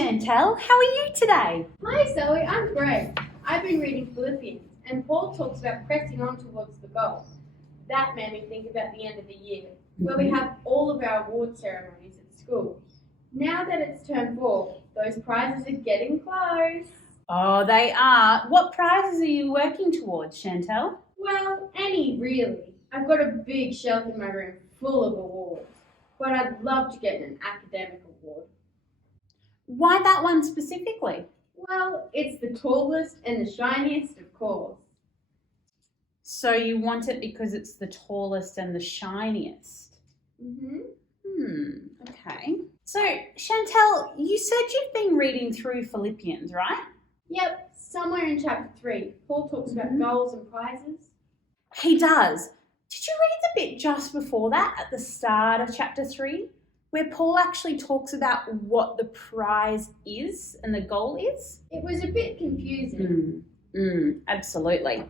Chantelle. How are you today? Hi Zoe, I'm great. I've been reading Philippians, and Paul talks about pressing on towards the goal. That made me think about the end of the year, where we have all of our award ceremonies at school. Now that it's term 4, those prizes are getting close. Oh, they are. What prizes are you working towards, Chantelle? Well, any really. I've got a big shelf in my room full of awards, but I'd love to get an academic award. Why that one specifically? Well, it's the tallest and the shiniest, of course. So you want it because it's the tallest and the shiniest? Okay. So, Chantelle, you said you've been reading through Philippians, right? Yep, somewhere in chapter 3, Paul talks about goals and prizes. He does. Did you read the bit just before that at the start of chapter 3? Where Paul actually talks about what the prize is and the goal is? It was a bit confusing. Absolutely.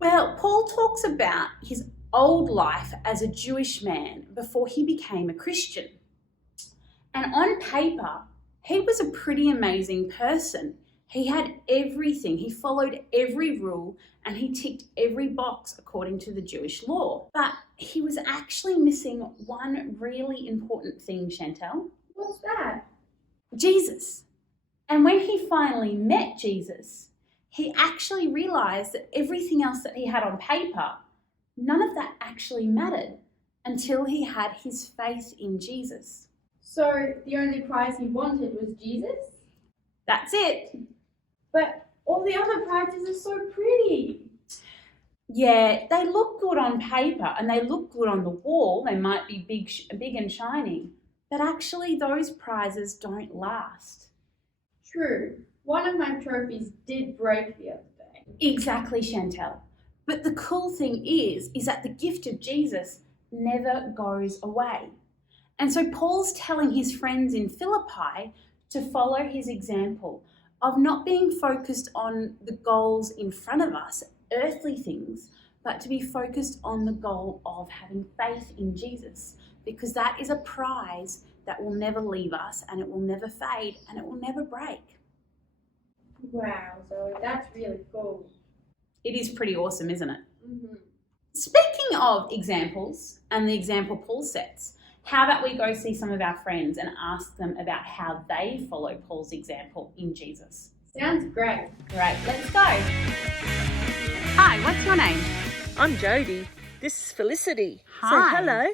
Well, Paul talks about his old life as a Jewish man before he became a Christian. And on paper, he was a pretty amazing person. He had everything. He followed every rule and he ticked every box according to the Jewish law. But he was actually missing one really important thing, Chantelle. What's that? Jesus. And when he finally met Jesus, he actually realized that everything else that he had on paper, none of that actually mattered until he had his faith in Jesus. So the only prize he wanted was Jesus? That's it. But all the other prizes are so pretty. Yeah, they look good on paper and they look good on the wall. They might be big and shiny, but actually those prizes don't last. True. One of my trophies did break the other day. Exactly, Chantelle. But the cool thing is that the gift of Jesus never goes away. And so Paul's telling his friends in Philippi to follow his example of not being focused on the goals in front of us, earthly things, but to be focused on the goal of having faith in Jesus, because that is a prize that will never leave us and it will never fade and it will never break. Wow, Zoe, that's really cool. It is pretty awesome, isn't it? Mm-hmm. Speaking of examples and the example Paul sets, how about we go see some of our friends and ask them about how they follow Paul's example in Jesus? Sounds great. Great, let's go. Hi, what's your name? I'm Jodie. This is Felicity. Hi. So hello.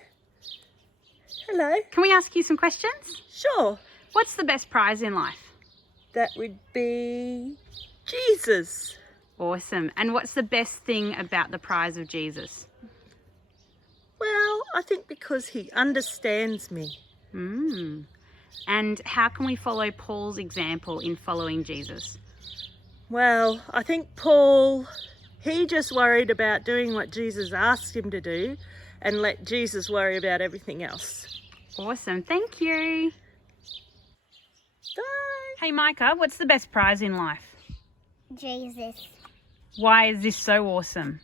Hello. Can we ask you some questions? Sure. What's the best prize in life? That would be Jesus. Awesome. And what's the best thing about the prize of Jesus? Well, I think because he understands me. And how can we follow Paul's example in following Jesus? Well, I think Paul, he just worried about doing what Jesus asked him to do and let Jesus worry about everything else. Awesome. Thank you. Bye. Hey, Micah, what's the best prize in life? Jesus, Why is this so awesome?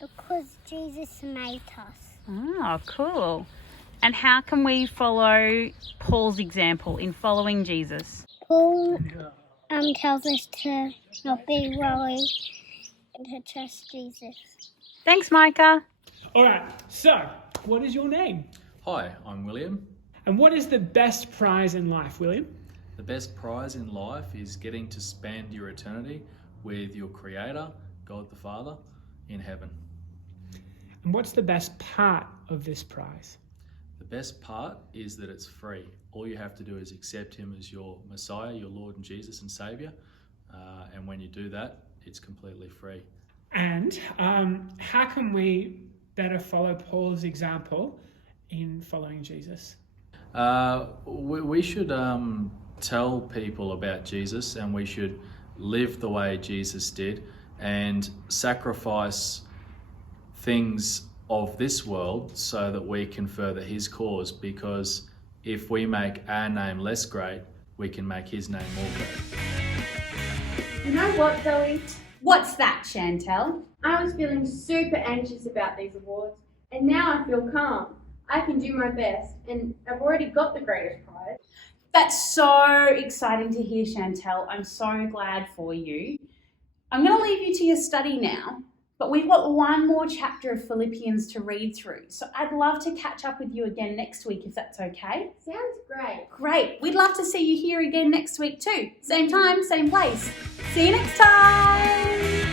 because Jesus made us. Oh, cool. And how can we follow Paul's example in following Jesus? Paul tells us to not be worried and to trust Jesus. Thanks, Micah. All right, so what is your name? Hi, I'm William. And what is the best prize in life, William? The best prize in life is getting to spend your eternity with your Creator, God the Father, in heaven. And what's the best part of this prize? The best part is that it's free. All you have to do is accept Him as your Messiah, your Lord and Jesus and Saviour. And when you do that, it's completely free. And how can we better follow Paul's example in following Jesus? We should tell people about Jesus, and we should live the way Jesus did and sacrifice things of this world so that we can further His cause, because if we make our name less great, we can make His name more great. You know what, Zoe? What's that, Chantelle? I was feeling super anxious about these awards, and now I feel calm. I can do my best, and I've already got the greatest prize. That's so exciting to hear, Chantelle. I'm so glad for you. I'm going to leave you to your study now, but we've got one more chapter of Philippians to read through. So I'd love to catch up with you again next week if that's okay. Sounds great. Great. We'd love to see you here again next week too. Same time, same place. See you next time.